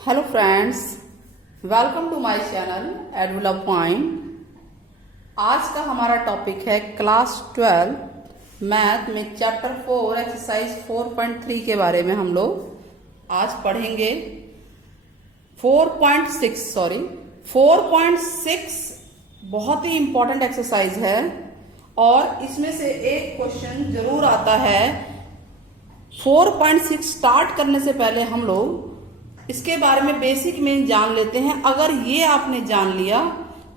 Hello friends, welcome to my channel एडविला point. आज का हमारा टॉपिक है क्लास 12 मैथ में चैप्टर 4 एक्सरसाइज 4.3 के बारे में हम लोग आज पढ़ेंगे। 4.6 बहुत ही इंपॉर्टेंट एक्सरसाइज है और इसमें से एक क्वेश्चन जरूर आता है। 4.6 स्टार्ट करने से पहले हम लोग इसके बारे में बेसिक में जान लेते हैं। अगर ये आपने जान लिया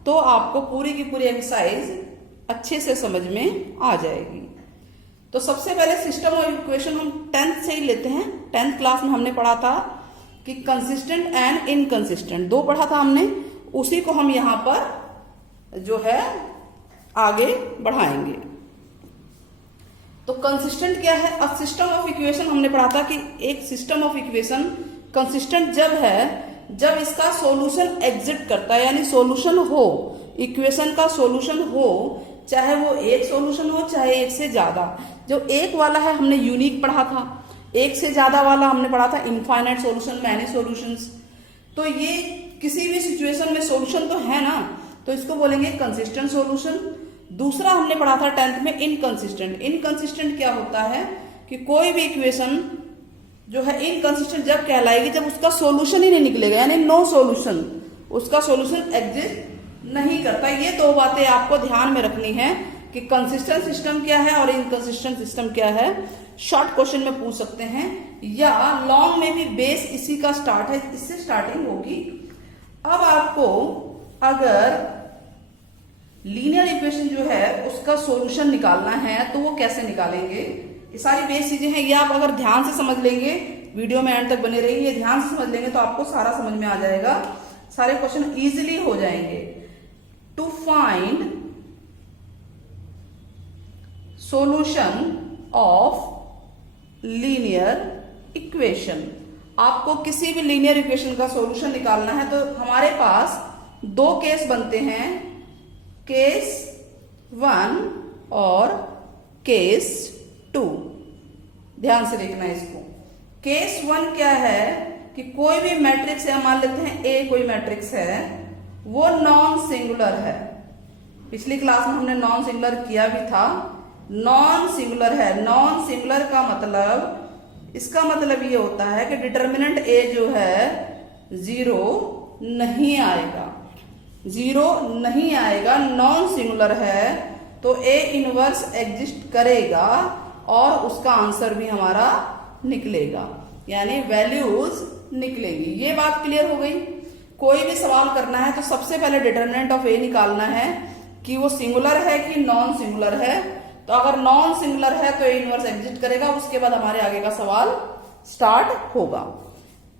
तो आपको पूरी की पूरी एक्सरसाइज अच्छे से समझ में आ जाएगी। तो सबसे पहले सिस्टम ऑफ इक्वेशन हम 10th से ही लेते हैं। 10th क्लास में हमने पढ़ा था कि कंसिस्टेंट एंड इनकंसिस्टेंट दो पढ़ा था हमने, उसी को हम यहां पर जो है आगे बढ़ाएंगे। तो कंसिस्टेंट क्या है? अब सिस्टम ऑफ इक्वेशन हमने पढ़ा था कि एक सिस्टम ऑफ इक्वेशन कंसिस्टेंट जब है जब इसका सॉल्यूशन एग्जिस्ट करता है, यानी सॉल्यूशन हो, इक्वेशन का सॉल्यूशन हो, चाहे वो एक सॉल्यूशन हो चाहे एक से ज्यादा। जो एक वाला है हमने यूनिक पढ़ा था, एक से ज्यादा वाला हमने पढ़ा था इनफाइनाइट सॉल्यूशन, मैनी सॉल्यूशंस। तो ये किसी भी सिचुएशन में सॉल्यूशन तो है ना, तो इसको बोलेंगे कंसिस्टेंट सॉल्यूशन। दूसरा हमने पढ़ा था 10th में इनकंसिस्टेंट। इनकंसिस्टेंट क्या होता है कि कोई भी इक्वेशन जो है इनकंसिस्टेंट जब कहलाएगी जब उसका सॉल्यूशन ही नहीं निकलेगा, यानी नो सॉल्यूशन, उसका सॉल्यूशन एग्जिस्ट नहीं करता। ये दो बातें आपको ध्यान में रखनी है कि कंसिस्टेंट सिस्टम क्या है और इनकंसिस्टेंट सिस्टम क्या है। शॉर्ट क्वेश्चन में पूछ सकते हैं या लॉन्ग में भी बेस इसी का स्टार्ट है, इससे स्टार्टिंग होगी। अब आपको अगर लीनियर इक्वेशन जो है उसका सॉल्यूशन निकालना है तो वो कैसे निकालेंगे, ये सारी बेस चीजें हैं। ये आप अगर ध्यान से समझ लेंगे, वीडियो में एंड तक बने रहिए, ध्यान से समझ लेंगे तो आपको सारा समझ में आ जाएगा, सारे क्वेश्चन इजीली हो जाएंगे। To find solution of linear equation, आपको किसी भी लीनियर इक्वेशन का सॉल्यूशन निकालना है तो हमारे पास दो केस बनते हैं, केस 1 और केस 2। ध्यान से देखना है इसको। केस 1 क्या है कि कोई भी मैट्रिक्स है, मान लेते हैं ए कोई मैट्रिक्स है, वो नॉन सिंगुलर है। पिछली क्लास में हमने नॉन सिंगुलर किया भी था। नॉन सिंगुलर है, नॉन सिंगुलर का मतलब, इसका मतलब ये होता है कि डिटर्मिनेंट ए जो है 0 नहीं आएगा, 0 नहीं आएगा। नॉन सिंगुलर है तो ए इनवर्स एग्जिस्ट करेगा और उसका आंसर भी हमारा निकलेगा, यानी वैल्यूज निकलेगी। ये बात क्लियर हो गई। कोई भी सवाल करना है तो सबसे पहले डिटरमिनेंट ऑफ ए निकालना है कि वो सिंगुलर है कि नॉन सिंगुलर है। तो अगर नॉन सिंगुलर है तो ए इनवर्स एग्जिस्ट करेगा, उसके बाद हमारे आगे का सवाल स्टार्ट होगा।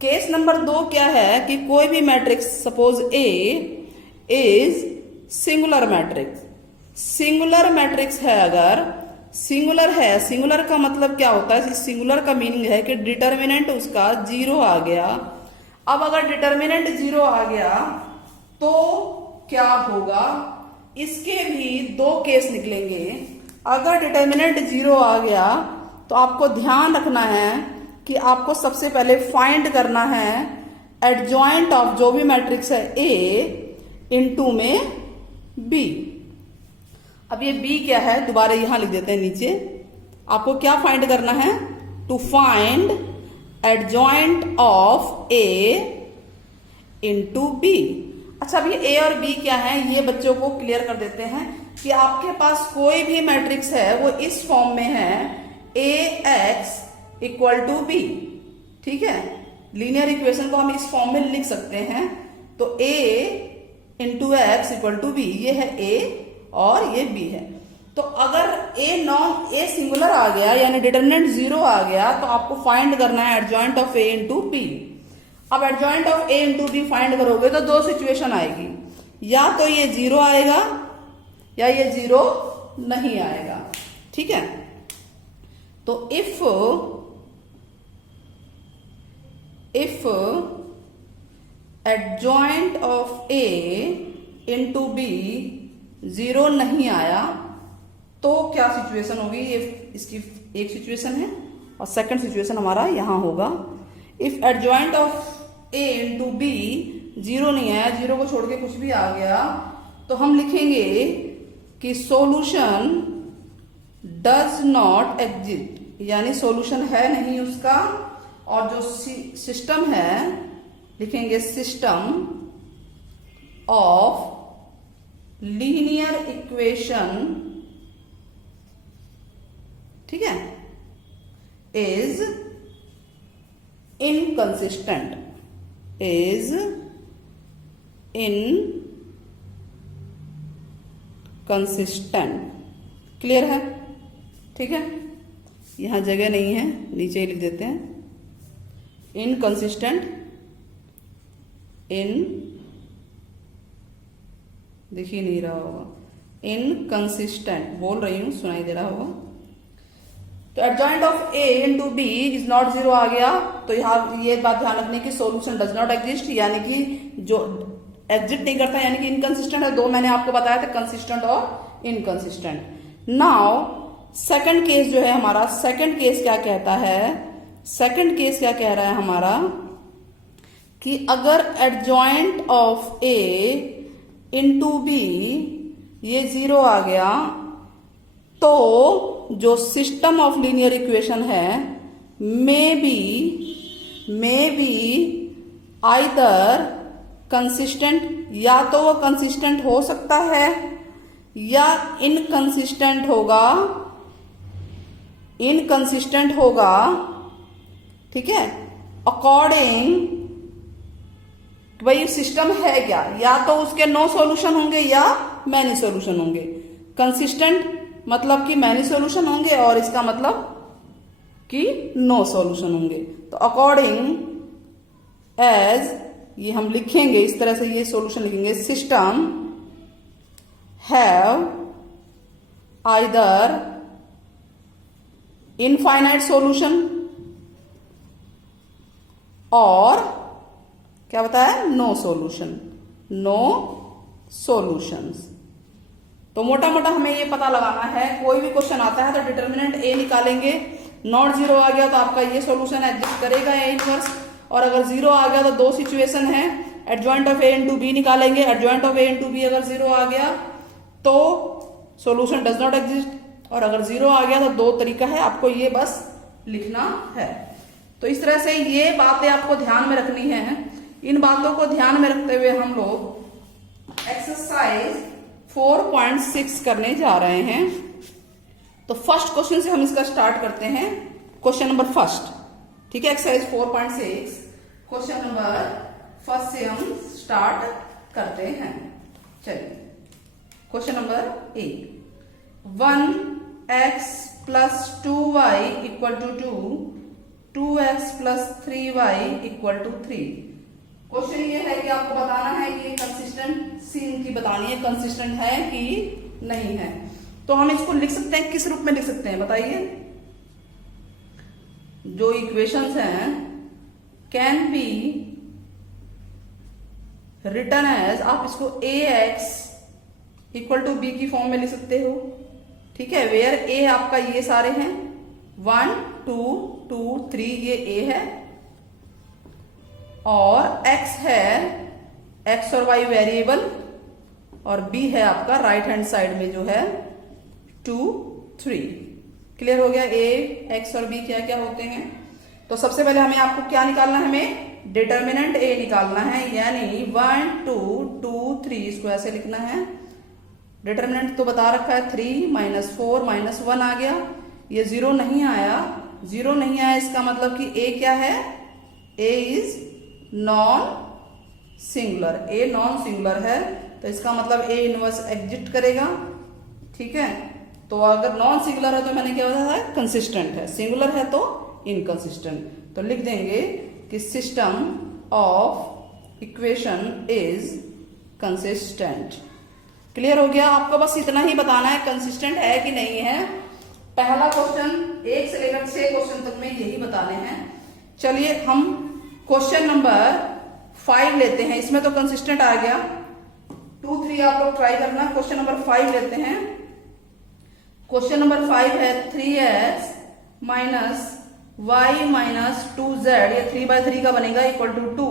केस नंबर 2 क्या है कि कोई भी matrix, suppose A is singular matrix, singular matrix है, अगर सिंगुलर है, सिंगुलर का मतलब क्या होता है, सिंगुलर का मीनिंग है कि डिटर्मिनेंट उसका 0 आ गया। अब अगर डिटर्मिनेंट 0 आ गया तो क्या होगा, इसके भी दो केस निकलेंगे। अगर डिटर्मिनेंट 0 आ गया तो आपको ध्यान रखना है कि आपको सबसे पहले फाइंड करना है एडजॉइंट ऑफ जो भी मैट्रिक्स है ए इनटू में बी। अब ये बी क्या है, दोबारा यहां लिख देते हैं नीचे। आपको क्या फाइंड करना है? To find adjoint of A into B. अच्छा, अब ये ए और बी क्या है ये बच्चों को क्लियर कर देते हैं कि आपके पास कोई भी मैट्रिक्स है वो इस फॉर्म में है, ए एक्स इक्वल टू बी। ठीक है, लीनियर इक्वेशन को हम इस फॉर्म में लिख सकते हैं। तो A into X equal to B, ये है ए और ये बी है। तो अगर ए सिंगुलर आ गया यानी डिटर्मिनेंट 0 आ गया तो आपको फाइंड करना है adjoint of A into B. अब adjoint of A into B find करोगे तो दो सिचुएशन आएगी, या तो ये 0 आएगा या ये 0 नहीं आएगा। ठीक है, तो if adjoint of A into B 0 नहीं आया तो क्या सिचुएशन होगी, ये इसकी एक सिचुएशन है और सेकंड सिचुएशन हमारा यहां होगा। If adjoint of A into B, zero नहीं आया, जीरो को छोड़ के कुछ भी आ गया, तो हम लिखेंगे कि सॉल्यूशन डज नॉट एग्जिस्ट, यानी सॉल्यूशन है नहीं उसका। और जो सिस्टम है लिखेंगे सिस्टम ऑफ लीनियर इक्वेशन, ठीक है, is inconsistent, is inconsistent. Clear है? ठीक है, यहां जगह नहीं है, नीचे ही लिख देते हैं इनकंसिस्टेंट, इन दिख ही नहीं रहा होगा, इनकंसिस्टेंट बोल रही हूं, सुनाई दे रहा होगा। तो adjoint of A into B is not zero आ गया, तो यहाँ ये बात ध्यान रखने की सॉल्यूशन डज नॉट एग्जिस्ट, यानी कि जो एग्जिस्ट नहीं करता यानी कि इनकंसिस्टेंट है। दो मैंने आपको बताया था, कंसिस्टेंट और इनकंसिस्टेंट। नाउ सेकंड केस जो है हमारा, सेकंड केस क्या कहता है, सेकंड केस क्या कह रहा है हमारा कि अगर adjoint of A into B ये जीरो आ गया, तो जो सिस्टम ऑफ लीनियर इक्वेशन है मे बी आइदर कंसिस्टेंट, या तो वो कंसिस्टेंट हो सकता है या इनकंसिस्टेंट होगा, इनकंसिस्टेंट होगा, ठीक है, अकॉर्डिंग भाई सिस्टम है क्या, या तो उसके नो सॉल्यूशन होंगे या मैनी सॉल्यूशन होंगे। कंसिस्टेंट मतलब कि मैनी सॉल्यूशन होंगे और इसका मतलब कि नो सॉल्यूशन होंगे। तो अकॉर्डिंग एज ये हम लिखेंगे इस तरह से, ये सॉल्यूशन लिखेंगे, system have either infinite solution और क्या बताया, नो सॉल्यूशन, नो सॉल्यूशंस। तो मोटा मोटा हमें ये पता लगाना है, कोई भी क्वेश्चन आता है तो डिटर्मिनेंट ए निकालेंगे, नॉट जीरो आ गया तो आपका ये सॉल्यूशन एग्जिस्ट करेगा ए इनवर्स, और अगर जीरो आ गया तो दो सिचुएशन है, adjoint of A into B निकालेंगे, adjoint of A into B अगर जीरो आ गया तो सॉल्यूशन डज नॉट एग्जिस्ट, और अगर जीरो आ गया तो दो तरीका है, आपको ये बस लिखना है। तो इस तरह से ये बातें आपको ध्यान में रखनी है। इन बातों को ध्यान में रखते हुए हम लोग एक्सरसाइज 4.6 करने जा रहे हैं। तो फर्स्ट क्वेश्चन से हम इसका स्टार्ट करते हैं, क्वेश्चन नंबर फर्स्ट, ठीक है, एक्सरसाइज 4.6 क्वेश्चन नंबर फर्स्ट से हम स्टार्ट करते हैं। चलिए question number 1, 1x plus 2y equal to 2, 2x plus 3y equal to 3। Question ये है कि आपको बताना है कि कंसिस्टेंसी इनकी बतानी है, कंसिस्टेंट है कि नहीं है। तो हम इसको लिख सकते हैं, किस रूप में लिख सकते हैं बताइए। जो इक्वेशंस हैं कैन बी रिटर्न एज, आप इसको ax इक्वल टू बी की फॉर्म में लिख सकते हो, ठीक है, वेयर ए आपका ये सारे हैं 1 2 2 3, ये ए है, और x है, x और y वेरिएबल, और b है आपका राइट हैंड साइड में जो है 2 3। क्लियर हो गया, a x और b क्या क्या होते हैं। तो सबसे पहले हमें आपको क्या निकालना है, हमें डिटर्मिनेंट a निकालना है, यानी 1 2 2 3, इसको ऐसे लिखना है। डिटर्मिनेंट तो बता रखा है 3 -4 -1 आ गया, ये जीरो नहीं आया, जीरो नहीं आया इसका मतलब कि a क्या है, a is non singular, a non singular है, तो इसका मतलब ए इनवर्स एग्जिस्ट करेगा, ठीक है। तो अगर नॉन सिंगुलर है तो मैंने क्या बताया था, कंसिस्टेंट है, सिंगुलर है तो इनकंसिस्टेंट। तो लिख देंगे कि system of equation is consistent. Clear हो गया, आपको बस इतना ही बताना है कंसिस्टेंट है कि नहीं है। पहला क्वेश्चन 1 से लेकर 6 क्वेश्चन तक में यही बताने हैं। चलिए हम क्वेश्चन नंबर 5 लेते हैं, इसमें तो कंसिस्टेंट आ गया, 2 3 आप लोग ट्राई करना। क्वेश्चन नंबर 5 लेते हैं। क्वेश्चन नंबर 5 है 3x minus y minus 2z, ये 3/3 का बनेगा equal to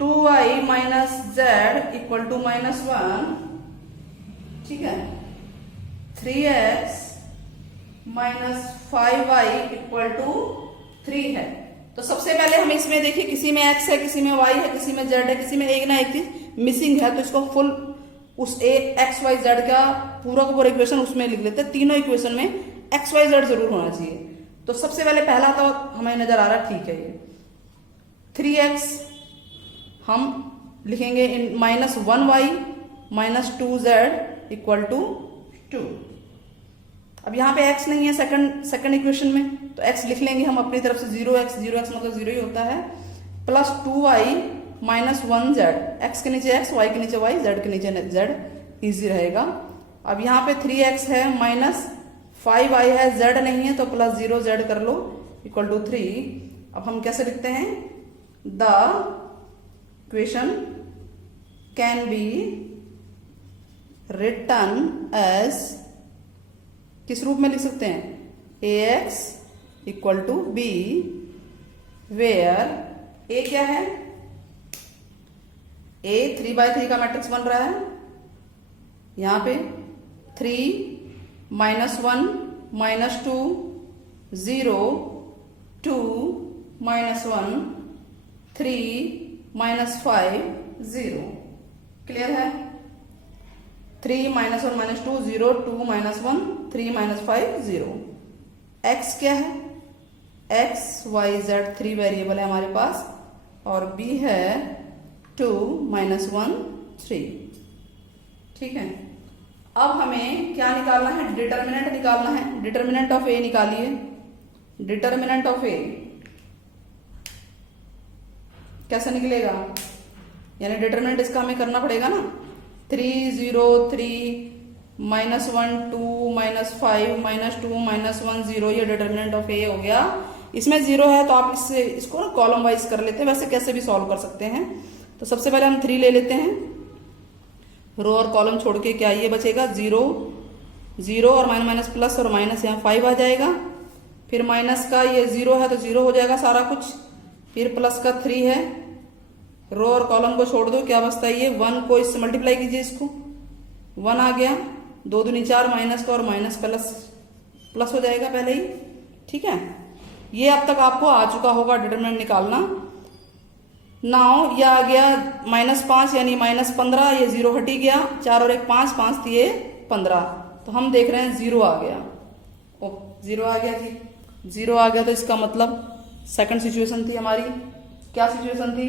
2y minus z equal to -1, ठीक है। 3x minus 5y equal to 3 है। तो सबसे पहले हम इसमें देखिए, किसी में x है, किसी में y है, किसी में z है, किसी में एक ना एक चीज मिसिंग है, तो इसको फुल उस x y z का पूरा इक्वेशन उसमें लिख लेते हैं। तीनों इक्वेशन में x y z जरूर होना चाहिए। तो सबसे पहले पहला तो हमें नजर आ रहा, ठीक है, ये 3x हम लिखेंगे इन -1y minus 2z equal to 2। अब यहाँ पे x नहीं है सेकंड इक्वेशन में, तो x लिख लेंगे हम अपनी तरफ से 0x मतलब 0 ही होता है, plus 2y minus 1z, x के नीचे x, y के नीचे y, z के नीचे z, इजी रहेगा। अब यहाँ पे 3x है माइनस 5y है, z नहीं है तो प्लस 0z कर लो इक्वल टू 3। अब हम कैसे लिखते हैं, the equation can be written as, किस रूप में लिख सकते हैं, ax equal to b, where a क्या है, a 3/3 का मैट्रिक्स बन रहा है, यहां पे 3 -1 -2 0 2 -1 3 -5 0, क्लियर है। 3 -1 -2 0 2 -1 3 -5 0। x क्या है, x y z 3 वेरिएबल है हमारे पास, और b है 2 -1 3, ठीक है। अब हमें क्या निकालना है, डिटर्मिनेंट निकालना है। डिटर्मिनेंट ऑफ a निकालिए। डिटर्मिनेंट ऑफ a कैसे निकलेगा, यानी डिटर्मिनेंट इसका हमें करना पड़ेगा ना, 3 0 3 -1 2 -5 -2 -1 0, ये डिटर्मिनेंट ऑफ a हो गया। इसमें 0 है तो आप इसको ना कॉलम वाइज कर लेते हैं, वैसे कैसे भी सॉल्व कर सकते हैं। तो सबसे पहले हम 3 ले लेते हैं, रो और कॉलम छोड़ के, क्या ये बचेगा 0 0 और माइनस प्लस और माइनस, यहाँ 5 आ जाएगा, फिर माइनस का ये 0 है तो 0 हो जाएगा सारा कुछ, फिर प्लस का 3 है, रो और कॉलम को छोड़ दो, क्या बचता है ये 1 को इससे मल्टीप्लाई कीजिए, इसको 1 आ गया, 2 दूनी 4 माइनस का और माइनस प्लस हो जाएगा पहले ही, ठीक है। ये अब तक आपको आ चुका होगा डिटरमिनेंट निकालना। नाउ ये आ गया -5 यानी -15, ये 0 हट ही गया, 4 और 1 5 5 दिए 15, तो हम देख रहे हैं 0 आ गया। ओ 0 आ गया जी, 0 आ गया, तो इसका मतलब सेकंड सिचुएशन थी हमारी, क्या सिचुएशन थी,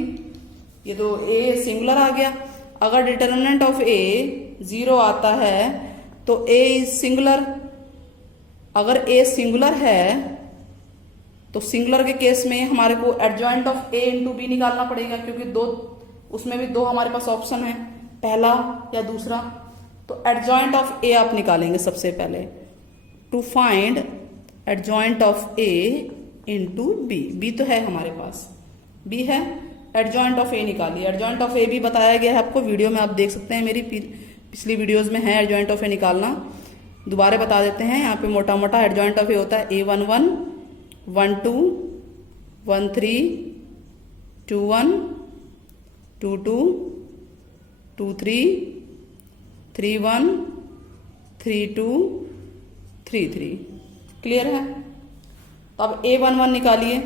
ये तो a सिंगुलर आ गया। अगर डिटर्मिनेंट ऑफ a 0 आता है तो a इज सिंगुलर। अगर a सिंगुलर है तो सिंगुलर के केस में हमारे को adjoint of a into b निकालना पड़ेगा, क्योंकि उसमें भी 2 हमारे पास ऑप्शन है, पहला या दूसरा। तो एडजॉइंट ऑफ a आप निकालेंगे सबसे पहले, to find adjoint of a into b। b तो है हमारे पास, b है, एडजॉइंट ऑफ a निकालिए। एडजॉइंट ऑफ a भी बताया गया है आपको, वीडियो में आप देख सकते हैं, मेरी पिछली वीडियोस में है एडजॉइंट ऑफ a निकालना। दोबारा बता देते हैं, यहाँ पे मोटा मोटा एडजॉइंट ऑफ a होता है a11 12 13 21 22 23 31 32 33, क्लियर है। तो अब a11 निकालिए।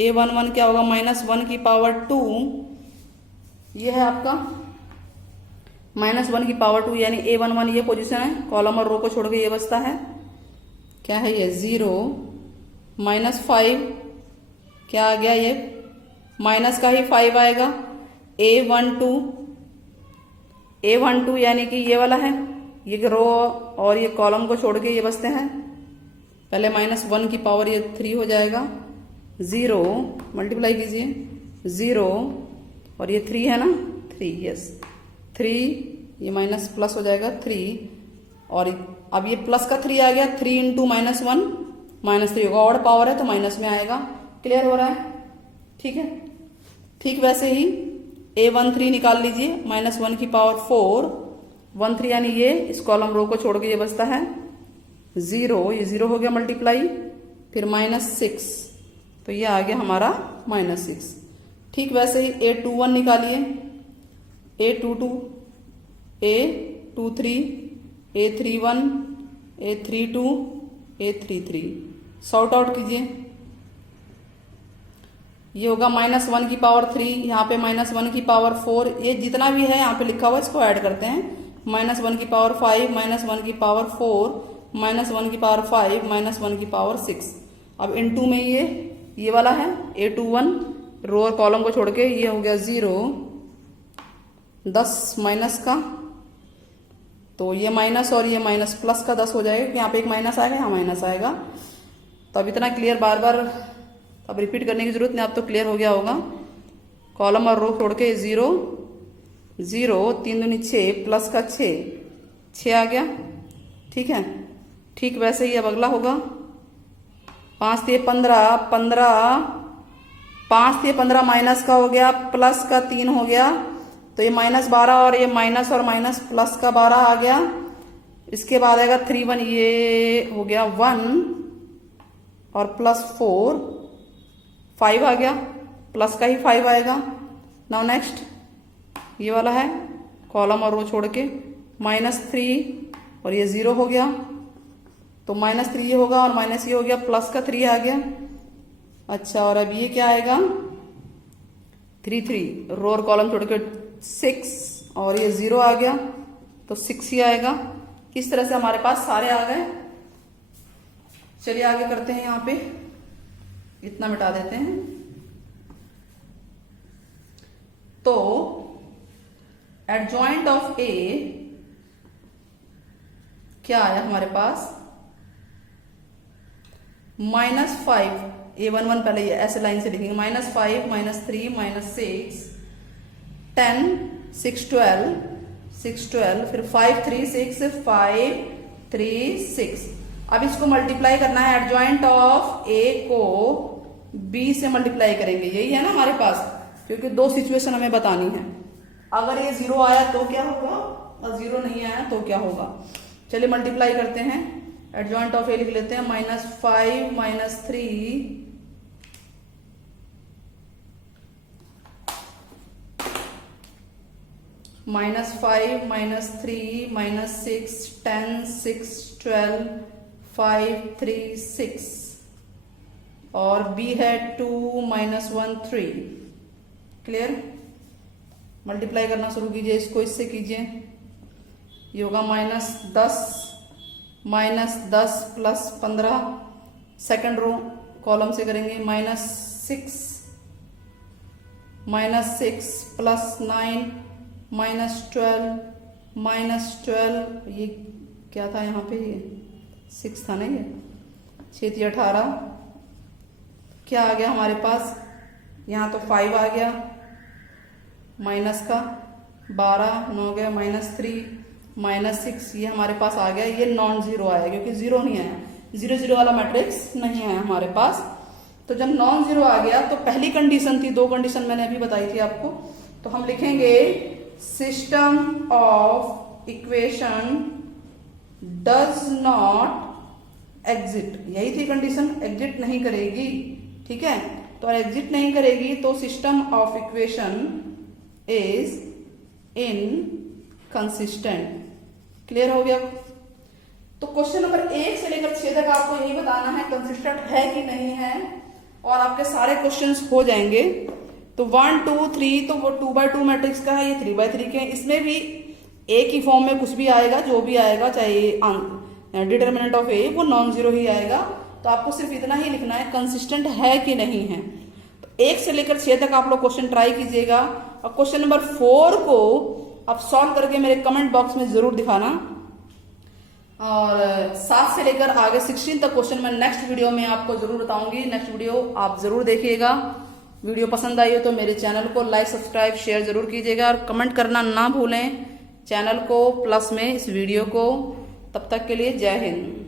a11 क्या होगा, -1 की पावर 2, ये है आपका -1 की पावर 2, यानी a11 ये पोजीशन है, कॉलम और रो को छोड़ के ये बचता है, क्या है ये 0 -5, क्या आ गया ये माइनस का ही 5 आएगा, a12 यानी कि ये वाला है, ये रो और ये कॉलम को छोड़ के ये बचते हैं, पहले -1 की पावर ये 3 हो जाएगा, 0 मल्टीप्लाई कीजिए, 0 और ये 3 है ना, 3 यस 3, ये माइनस प्लस हो जाएगा 3, और अब ये प्लस का 3 आ गया, 3 इंटू -1 -3 होगा, और पावर है तो माइनस में आएगा, क्लियर हो रहा है, ठीक है। ठीक वैसे ही a13 निकाल लीजिए, -1 की पावर 4 13 यानी ये इस कॉलम रो को छोड़ के ये बचता है 0, ये 0 हो गया मल्टीप्लाई, फिर -6 तो ये आ गया हमारा -6। ठीक वैसे ही A21 निकालिए, A22, A23, A31, A32, A33, sort out कीजिए। ये होगा -1 की पावर 3, यहाँ पे -1 की पावर 4, ये जितना भी है यहाँ पे लिखा हुआ इसको ऐड करते हैं। -1 की पावर 5, -1 की पावर 4, -1 की पावर 5, -1 की पावर 6। अब इनटू में ये वाला है A21, रो और कॉलम को छोड़ के ये हो गया 0, 10 माइनस का, तो ये माइनस और ये माइनस प्लस का 10 हो जाएगा, क्योंकि यहाँ पे एक माइनस आएगा, यहाँ माइनस आएगा। तो अब इतना क्लियर बार बार अब रिपीट करने की जरूरत नहीं, अब तो क्लियर हो गया होगा। कॉलम और रो छोड़ के 0, 0, 3 दूनी 6, प्लस का 6 आ गया। ठीक है, ठीक वैसे ही अब अगला होगा 5 3 15, 5 3 15 माइनस का हो गया, प्लस का 3 हो गया, तो ये -12 और ये माइनस और माइनस प्लस का 12 आ गया। इसके बाद आएगा 3 1, ये हो गया 1 और प्लस 4, 5 आ गया, प्लस का ही 5 आएगा। नाउ नेक्स्ट ये वाला है, कॉलम और रो छोड़ के -3 और ये 0 हो गया, तो -3 ये होगा और माइनस ये हो गया, प्लस का 3 आ गया। अच्छा, और अब ये क्या आएगा 3 3, रो और कॉलम छोड़ के 6 और ये 0 आ गया, तो 6 ही आएगा। इस तरह से हमारे पास सारे आ गए। चलिए आगे करते हैं, यहाँ पे इतना मिटा देते हैं। तो एडजॉइंट ऑफ ए क्या आया हमारे पास -5, A11 पहले ये ऐसे लाइन से लिखेंगे, -5, -3, -6, 10, 6 12, 6 12, फिर 5 3 6, 5 3 6। अब इसको मल्टीप्लाई करना है, एडजॉइंट ऑफ ए को बी से मल्टीप्लाई करेंगे, यही है ना हमारे पास, क्योंकि दो सिचुएशन हमें बतानी है। अगर ये 0 आया तो क्या होगा और 0 नहीं आया तो क्या होगा। चलिए मल्टीप्लाई करते हैं, एडजॉइंट ऑफ ए लिख लेते हैं, -5 -3, -5 -3 -6 10 6 12 5 3 6 और b है 2 -1 3। क्लियर, मल्टीप्लाई करना शुरू कीजिए, इसको इससे कीजिए, ये होगा -10 प्लस 15, सेकंड रो कॉलम से करेंगे, -6 प्लस 9 -12 ये क्या था यहाँ पे, ये 6 था ना, ये 6 3 18, क्या आ गया हमारे पास, यहाँ तो 5 आ गया, माइनस का 12 9 गया, -3 -6 ये हमारे पास आ गया। ये नॉन जीरो आया क्योंकि 0 नहीं आया, 0 0 वाला मैट्रिक्स नहीं आया हमारे पास। तो जब नॉन जीरो आ गया तो पहली कंडीशन थी, दो कंडीशन मैंने अभी बताई थी आपको, तो हम लिखेंगे system of equation does not exit, यही थी कंडीशन, एग्जिट नहीं करेगी। ठीक है, तो एग्जिट नहीं करेगी तो system of equation is inconsistent. Clear हो गया। तो क्वेश्चन नंबर 1 से लेकर 6 तक आपको यही बताना है कंसिस्टेंट है कि नहीं है, और आपके सारे क्वेश्चंस हो जाएंगे। तो 1 2 3 तो वो 2x2 मैट्रिक्स का है, ये 3x3 के हैं, इसमें भी ए की फॉर्म में कुछ भी आएगा, जो भी आएगा, चाहे डिटर्मिनेंट ऑफ ए वो नॉन जीरो ही आएगा। तो आपको सिर्फ इतना ही लिखना है कंसिस्टेंट है कि नहीं है। तो 1 से लेकर 6 तक आप लोग क्वेश्चन ट्राई कीजिएगा, और क्वेश्चन नंबर 4 को आप सॉल्व करके मेरे कमेंट बॉक्स में जरूर दिखाना। और 7 से लेकर आगे 16 तक क्वेश्चन मैं नेक्स्ट वीडियो में आपको जरूर बताऊंगी। नेक्स्ट वीडियो आप जरूर देखिएगा। वीडियो पसंद आई हो तो मेरे चैनल को लाइक सब्सक्राइब शेयर जरूर कीजिएगा, और कमेंट करना ना भूलें चैनल को प्लस में इस वीडियो को। तब तक के लिए जय हिंद।